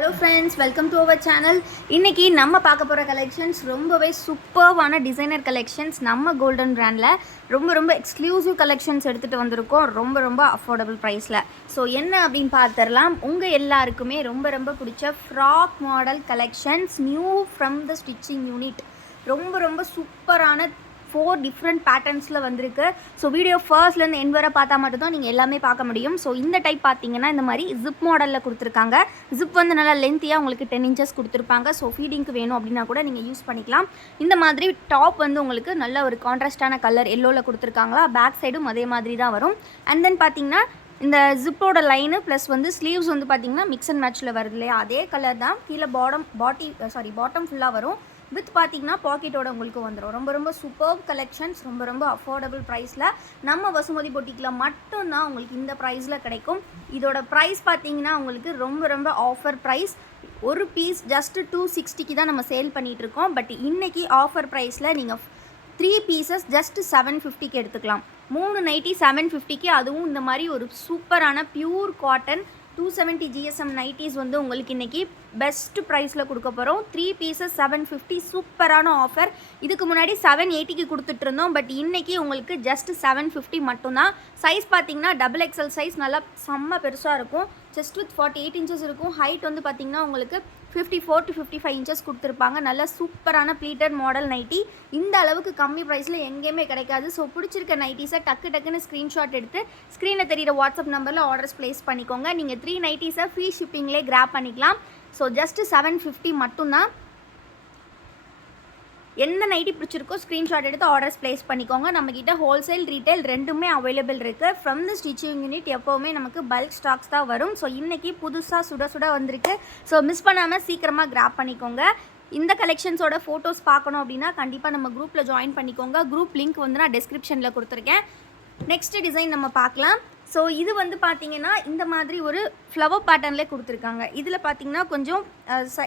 Hello friends, welcome to our channel. இன்றைக்கி நம்ம பார்க்க போகிற கலெக்ஷன்ஸ் ரொம்பவே சூப்பர்வான டிசைனர் கலெக்ஷன்ஸ். நம்ம கோல்டன் பிராண்டில் ரொம்ப எக்ஸ்க்ளூசிவ் கலெக்ஷன்ஸ் எடுத்துகிட்டு வந்திருக்கோம். ரொம்ப அஃபோர்டபுள் ப்ரைஸில். ஸோ என்ன அப்படின்னு பார்த்துடலாம். உங்கள் எல்லாருக்குமே ரொம்ப பிடிச்ச frock model collections new from the stitching unit. ரொம்ப சூப்பரான 4 டிஃப்ரெண்ட் பேட்டர்ன்ஸில் வந்திருக்கு. ஸோ வீடியோ ஃபர்ஸ்ட்லேருந்து எண்ட் வரை பார்த்தா மட்டும்தான் நீங்கள் எல்லாமே பார்க்க முடியும். ஸோ இந்த டைப் பார்த்தீங்கன்னா இந்த மாதிரி ஜிப் மாடலில் கொடுத்துருக்காங்க. ஜிப் வந்து நல்லா லென்த்தியாக உங்களுக்கு 10 inches கொடுத்துருப்பாங்க. ஸோ ஃபீடிங்க்கு வேணும் அப்படின்னா கூட நீங்கள் யூஸ் பண்ணிக்கலாம். இந்த மாதிரி டாப் வந்து உங்களுக்கு நல்ல ஒரு கான்ட்ராஸ்டான கலர் எல்லோவில் கொடுத்துருக்காங்களா. பேக் சைடும் அதே மாதிரி தான் வரும். அண்ட் தென் பார்த்தீங்கன்னா இந்த ஜிப்போட லைனு ப்ளஸ் வந்து ஸ்லீவ்ஸ் வந்து பார்த்தீங்கன்னா மிக்ஸ் அண்ட் மேட்ச்சில் வருது இல்லையா, அதே கலர் தான். கீழே பாட்டம் ஃபுல்லாக வரும். வித் பார்த்தீங்கன்னா பாக்கெட்டோட உங்களுக்கு வந்துடும். ரொம்ப சூப்பர் கலெக்ஷன்ஸ். ரொம்ப அஃபோர்டபுள் ப்ரைஸில் நம்ம வசுமதி பொட்டிக்கில் மட்டும்தான் உங்களுக்கு இந்த ப்ரைஸில் கிடைக்கும். இதோட ப்ரைஸ் பார்த்தீங்கன்னா உங்களுக்கு ரொம்ப ஆஃபர் ப்ரைஸ். ஒரு பீஸ் ஜஸ்ட்டு 260 தான் நம்ம சேல் பண்ணிகிட்ருக்கோம். பட் இன்றைக்கி ஆஃபர் ப்ரைஸில் நீங்கள் 3 pieces ஜஸ்ட்டு 750 எடுத்துக்கலாம். 3 நைட்டி 750. அதுவும் இந்த மாதிரி ஒரு சூப்பரான பியூர் காட்டன் 270 GSM நைட்டிஸ் வந்து உங்களுக்கு இன்றைக்கி பெஸ்ட் ப்ரைஸில் கொடுக்க போகிறோம். 3 pieces 750. சூப்பரான ஆஃபர். இதுக்கு முன்னாடி 780 கொடுத்துட்ருந்தோம். பட் இன்றைக்கி உங்களுக்கு ஜஸ்ட் 750 மட்டும்தான். சைஸ் பார்த்தீங்கன்னா XXL சைஸ், நல்லா செம்ம பெருசாக இருக்கும். செஸ்ட் வித் 48 inches இருக்கும். ஹைட் வந்து பார்த்திங்கன்னா உங்களுக்கு 54 to 55 inches கொடுத்துருப்பாங்க. நல்ல சூப்பரான ப்ளீட்டட் மாடல் நைட்டி. இந்த அளவுக்கு கம்மி ப்ரைஸில் எங்கேயுமே கிடைக்காது. ஸோ பிடிச்சிருக்க நைட்டிஸை டக்குன்னு ஸ்க்ரீன்ஷாட் எடுத்து ஸ்க்ரீனில் தெரியிற வாட்ஸ்அப் நம்பரில் ஆர்டர்ஸ் ப்ளேஸ் பண்ணிக்கோங்க. நீங்கள் 3 நைட்டிஸை ஃப்ரீ ஷிப்பிங்லேயே கிராப் பண்ணிக்கலாம். ஸோ ஜஸ்ட்டு 750 மட்டும்தான். என்ன நைட்டி பிடிச்சிருக்கோ ஸ்க்ரீன்ஷாட் எடுத்து ஆர்டர்ஸ் ப்ளேஸ் பண்ணிக்கோங்க. நம்மக்கிட்ட ஹோல்சேல் ரீட்டைல் ரெண்டுமே அவைலபிள் இருக்குது. ஃப்ரம் த ஸ்டிச்சிங் யூனிட் எப்போவுமே நமக்கு பல்க் ஸ்டாக்ஸ் தான் வரும். ஸோ இன்றைக்கி புதுசாக சுட வந்திருக்கு. ஸோ மிஸ் பண்ணாமல் சீக்கிரமாக கிராப் பண்ணிக்கோங்க. இந்த கலெக்ஷன்ஸோட ஃபோட்டோஸ் பார்க்கணும் அப்படின்னா கண்டிப்பாக நம்ம குரூப்பில் ஜாயின் பண்ணிக்கோங்க. குரூப் லிங்க் வந்து நான் டிஸ்கிரிப்ஷனில் கொடுத்துருக்கேன். நெக்ஸ்ட் டிசைன் நம்ம பார்க்கலாம். ஸோ இது வந்து பார்த்திங்கன்னா இந்த மாதிரி ஒரு ஃப்ளவர் பேட்டர்ன்லேயே கொடுத்துருக்காங்க. இதில் பார்த்திங்கன்னா கொஞ்சம்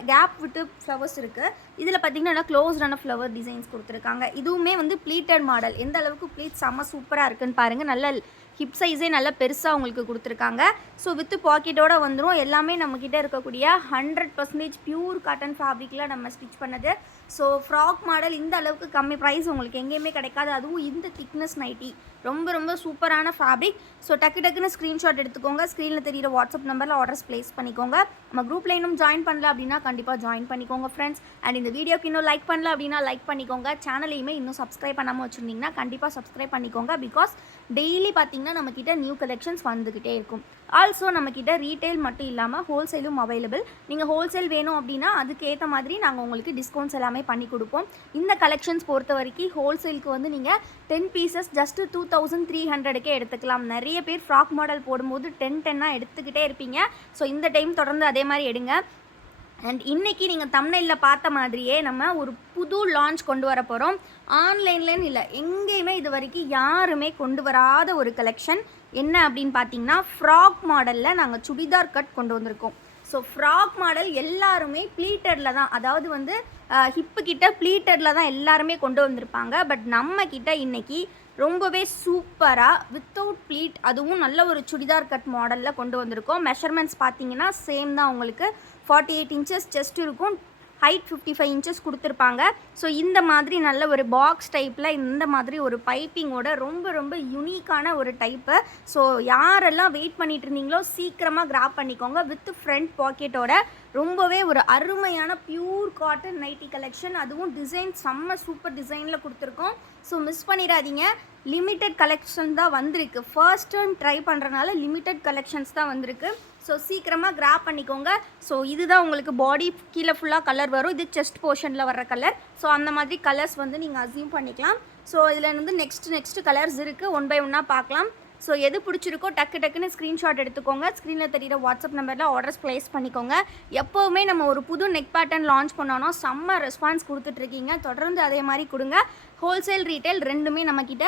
கேப் விட்டு ஃப்ளவர்ஸ் இருக்குது. இதில் பார்த்திங்கன்னா நல்லா க்ளோஸ்டான ஃப்ளவர் டிசைன்ஸ் கொடுத்துருக்காங்க. இதுவுமே வந்து ப்ளீட்டட் மாடல். எந்த அளவுக்கு ப்ளீட் செம்ம சூப்பராக இருக்குன்னு பாருங்கள். நல்ல ஹிப் சைஸே நல்லா பெருசாக உங்களுக்கு கொடுத்துருக்காங்க. ஸோ வித்து பாக்கெட்டோடு வந்துடும். எல்லாமே நம்மக்கிட்ட இருக்கக்கூடிய 100% பியூர் காட்டன் ஃபேப்ரிக்கில் நம்ம ஸ்டிச் பண்ணது. ஸோ ஃப்ராக் மாடல் இந்த அளவுக்கு கம்மி ப்ரைஸ் உங்களுக்கு எங்கேயுமே கிடைக்காது. அதுவும் இந்த திக்னஸ் நைட்டி ரொம்ப சூப்பரான ஃபேப்ரிக். ஸோ டக்குன்னு ஸ்க்ரீன்ஷாட் எடுத்துக்கோங்க. ஸ்க்ரீனில் தெரியிற வாட்ஸ்அப் நம்பரில் ஆர்டர்ஸ் ப்ளேஸ் பண்ணிக்கோங்க. நம்ம குரூப்பில் இன்னும் ஜாயின் பண்ணல அப்படின்னா கண்டிப்பாக ஜாயின் பண்ணிக்கோங்க ஃப்ரெண்ட்ஸ். அண்ட் இந்த வீடியோக்கு இன்னும் லைக் பண்ணல அப்படின்னா லைக் பண்ணிக்கோங்க. சேனலையுமே இன்னும் சப்ஸ்கிரைப் பண்ணாமல் வச்சுருந்தீங்கன்னா கண்டிப்பாக சப்ஸ்கிரைப் பண்ணிக்கோங்க. பிகாஸ் டெய்லி பார்த்திங்கன்னா நம்மக்கிட்ட நியூ கலெக்ஷன்ஸ் வந்துக்கிட்டே இருக்கும். ஆல்சோ நம்மக்கிட்ட ரீட்டைல் மட்டும் இல்லாமல் ஹோல்சேலும் அவைலபிள். நீங்கள் ஹோல்சேல் வேணும் அப்படின்னா அதுக்கேற்ற மாதிரி நாங்கள் உங்களுக்கு டிஸ்கவுண்ட்ஸ் எல்லாமே பண்ணி கொடுப்போம். இந்த கலெக்ஷன்ஸ் பொறுத்த வரைக்கும் ஹோல்சேலுக்கு வந்து நீங்கள் 10 pieces ஜஸ்ட்டு 2300 எடுத்துக்கலாம். நிறைய பேர் ஃப்ராக் மாடல் போடும்போது 10 எடுத்துக்கிட்டே இருப்பீங்க. ஸோ இந்த டைம் தொடர்ந்து அதே மாதிரி எடுங்க. அண்ட் இன்றைக்கி நீங்கள் தம்ப்நெயிலில் பார்த்த மாதிரியே நம்ம ஒரு புது லான்ச் கொண்டு வர போகிறோம். ஆன்லைன்லேன்னு இல்லை, எங்கேயுமே இது வரைக்கும் யாருமே கொண்டு வராத ஒரு கலெக்ஷன். என்ன அப்படின்னு பார்த்தீங்கன்னா ஃப்ராக் மாடலில் நாங்கள் சுடிதார் கட் கொண்டு வந்திருக்கோம். ஸோ ஃப்ராக் மாடல் எல்லாருமே ப்ளீட்டடில் தான், அதாவது வந்து ஹிப்பு கிட்ட ப்ளீட்டடில் தான் எல்லாருமே கொண்டு வந்திருப்பாங்க. பட் நம்மக்கிட்ட இன்றைக்கி ரொம்பவே சூப்பராக வித்தவுட் ப்ளீட், அதுவும் நல்ல ஒரு சுடிதார் கட் மாடலில் கொண்டு வந்திருக்கோம். மெஷர்மெண்ட்ஸ் பார்த்தீங்கன்னா சேம் தான். உங்களுக்கு 48 inches செஸ்ட் இருக்கும். ஹைட் 55 inches கொடுத்துருப்பாங்க. ஸோ இந்த மாதிரி நல்ல ஒரு பாக்ஸ் டைப்பில் இந்த மாதிரி ஒரு பைப்பிங்கோட ரொம்ப யூனிக்கான ஒரு டைப்பு. ஸோ யாரெல்லாம் வெயிட் பண்ணிட்டு இருந்தீங்களோ சீக்கிரமாக கிராப் பண்ணிக்கோங்க. வித் ஃப்ரண்ட் பாக்கெட்டோட ரொம்பவே ஒரு அருமையான பியூர் காட்டன் நைட்டி கலெக்ஷன். அதுவும் டிசைன் செம்ம சூப்பர் டிசைனில் கொடுத்துருக்கோம். ஸோ மிஸ் பண்ணிடாதீங்க. லிமிட்டட் கலெக்ஷன் தான் வந்திருக்கு. ஃபர்ஸ்ட் டைம் ட்ரை பண்ணுறனால லிமிட்டட் கலெக்ஷன்ஸ் தான் வந்திருக்கு. ஸோ சீக்கிரமாக கிராப் பண்ணிக்கோங்க. ஸோ இதுதான் உங்களுக்கு பாடி கீழே ஃபுல்லாக கலர் வரும். இது செஸ்ட் போர்ஷனில் வர்ற கலர். ஸோ அந்த மாதிரி கலர்ஸ் வந்து நீங்கள் அசியூம் பண்ணிக்கலாம். ஸோ இதில் வந்து நெக்ஸ்ட் கலர்ஸ் இருக்குது. 1 by 1 பார்க்கலாம். ஸோ எது பிடிச்சிருக்கோ டக்குன்னு ஸ்க்ரீன்ஷாட் எடுத்துக்கோங்க. ஸ்க்ரீனில் தெரியிற வாட்ஸ்அப் நம்பரில் ஆர்டர்ஸ் ப்ளேஸ் பண்ணிக்கோங்க. எப்போவுமே நம்ம ஒரு புது நெக் பேட்டர்ன் லான்ச் பண்ணோன்னா செம்ம ரெஸ்பான்ஸ் கொடுத்துட்ருக்கீங்க. தொடர்ந்து அதே மாதிரி கொடுங்க. ஹோல்சேல் ரீட்டைல் ரெண்டுமே நம்மக்கிட்ட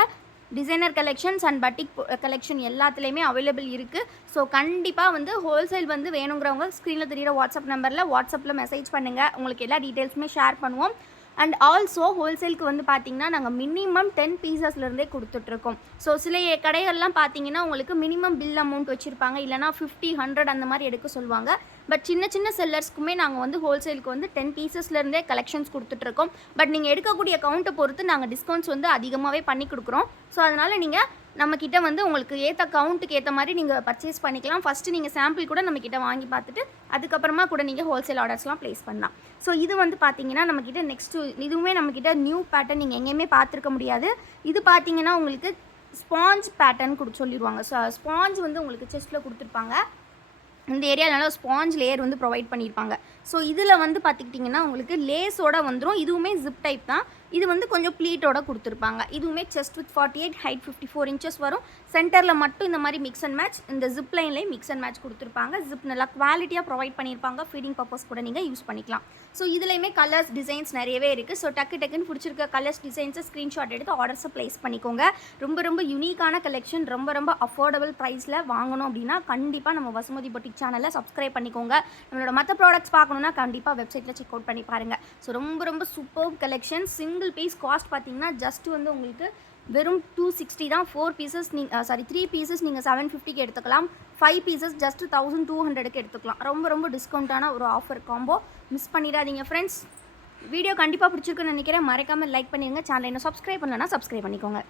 டிசைனர் கலெக்ஷன்ஸ் அண்ட் பட்டிக் கலெக்ஷன் எல்லாத்துலேயுமே அவைலபிள் இருக்குது. ஸோ கண்டிப்பாக வந்து ஹோல்சேல் வந்து வேணுங்கிறவங்க ஸ்க்ரீனில் தெரியிற வாட்ஸ்அப் நம்பரில் வாட்ஸ்அப்பில் மெசேஜ் பண்ணுங்கள். உங்களுக்கு எல்லா டீட்டெயில்ஸுமே ஷேர் பண்ணுவோம். அண்ட் ஆல்சோ ஹோல்சேலுக்கு வந்து பார்த்திங்கன்னா நாங்கள் மினிமம் 10 pieces கொடுத்துட்ருக்கோம். ஸோ சில கடைகள்லாம் பார்த்திங்கன்னா உங்களுக்கு மினிமம் பில் அமௌண்ட் வச்சுருப்பாங்க. இல்லைனா 50, 100 அந்த மாதிரி எடுக்க சொல்லுவாங்க. பட் சின்ன சின்ன செல்லர்ஸ்க்குமே நாங்கள் வந்து ஹோல்சேலுக்கு வந்து 10 பீசஸ்லேருந்தே கலெக்ஷன்ஸ் கொடுத்துட்ருக்கோம். பட் நீங்கள் எடுக்கக்கூடிய கவுண்ட்டை பொறுத்து நாங்கள் டிஸ்கவுண்ட்ஸ் வந்து அதிகமாகவே பண்ணி கொடுக்குறோம். ஸோ அதனால் நீங்கள் நம்மக்கிட்ட வந்து உங்களுக்கு ஏற்ற கவுண்ட்டுக்கு ஏற்ற மாதிரி நீங்கள் பர்ச்சேஸ் பண்ணிக்கலாம். ஃபஸ்ட்டு நீங்கள் சாம்பிள் கூட நம்மக்கிட்ட வாங்கி பார்த்துட்டு அதுக்கப்புறமா கூட நீங்கள் ஹோல்சேல் ஆர்டர்ஸ்லாம் ப்ளேஸ் பண்ணலாம். ஸோ இது வந்து பார்த்தீங்கன்னா நம்மக்கிட்ட நெக்ஸ்ட்டு இதுவுமே நம்மக்கிட்ட நியூ பேட்டர்ன் நீங்கள் எங்கேயுமே பார்த்துருக்க முடியாது. இது பார்த்தீங்கன்னா உங்களுக்கு ஸ்பாஞ்ச் பேட்டர்ன் சொல்லிடுவாங்க. ஸோ ஸ்பாஞ்ச் வந்து உங்களுக்கு செஸ்ட்டில் கொடுத்துருப்பாங்க. இந்த ஏரியாவில் ஸ்பாஞ்ச் லேயர் வந்து ப்ரொவைட் பண்ணியிருப்பாங்க. ஸோ இதில் வந்து பார்த்துக்கிட்டிங்கன்னா உங்களுக்கு லேஸோட வந்துடும். இதுவுமே ஜிப் டைப் தான். இது வந்து கொஞ்சம் ப்ளீட்டோட கொடுத்துருப்பாங்க. இதுவுமே செஸ்ட் வித் 48, ஹைட் 54 இன்ச்சஸ் வரும். சென்டரில் மட்டும் இந்த மாதிரி மிக்ஸ் அண்ட் மேட்ச், இந்த ஜிப் லைன்லேயே மிக்ஸ் அண்ட் மேட்ச் கொடுத்துருப்பாங்க. ஜிப் நல்லா குவாலிட்டியாக ப்ரொவைட் பண்ணியிருப்பாங்க. ஃபீடிங் பர்பஸ் கூட நீங்கள் யூஸ் பண்ணிக்கலாம். ஸோ இதுலேயுமே கலர்ஸ் டிசைன்ஸ் நிறையவே இருக்குது. ஸோ டக்குன்னு பிடிச்சிருக்க கலர்ஸ் டிசைன்ஸை ஸ்க்ரீன்ஷாட் எடுத்து ஆர்டர்ஸை ப்ளேஸ் பண்ணிக்கோங்க. ரொம்ப யூனிக்கான கலெக்ஷன், ரொம்ப அஃபோர்டபுள் ப்ரைஸில் வாங்கணும் அப்படின்னா கண்டிப்பாக நம்ம வசுமதி பொட்டிக் சேனலை சப்ஸ்கிரைப் பண்ணிக்கோங்க. நம்மளோட மற்ற ப்ராடக்ட்ஸ் பார்க்கணுன்னா கண்டிப்பாக வெப்சைட்டில் செக் அவுட் பண்ணி பாருங்கள். ஸோ ரொம்ப super collection. Single piece cost பார்த்தீங்கன்னா ஜஸ்ட் வந்து உங்களுக்கு வெறும் 260 தான். 3 பீசஸ் நீங்கள் 750க்கு எடுத்துக்கலாம். 5 பீசஸ் ஜஸ்ட் 1200க்கு எடுத்துக்கலாம். ரொம்ப டிஸ்கவுண்ட்டான ஒரு ஆஃபர் காம்போ. மிஸ் பண்ணிடாதீங்க ஃப்ரெண்ட்ஸ். வீடியோ கண்டிப்பாக பிடிச்சிருக்குன்னு நினைக்கிறேன். மறக்காமல் லைக் பண்ணிடுங்க. சேனலை இன்னும் சப்ஸ்கிரைப் பண்ணலன்னா சப்ஸ்கிரைப் பண்ணிக்கோங்க.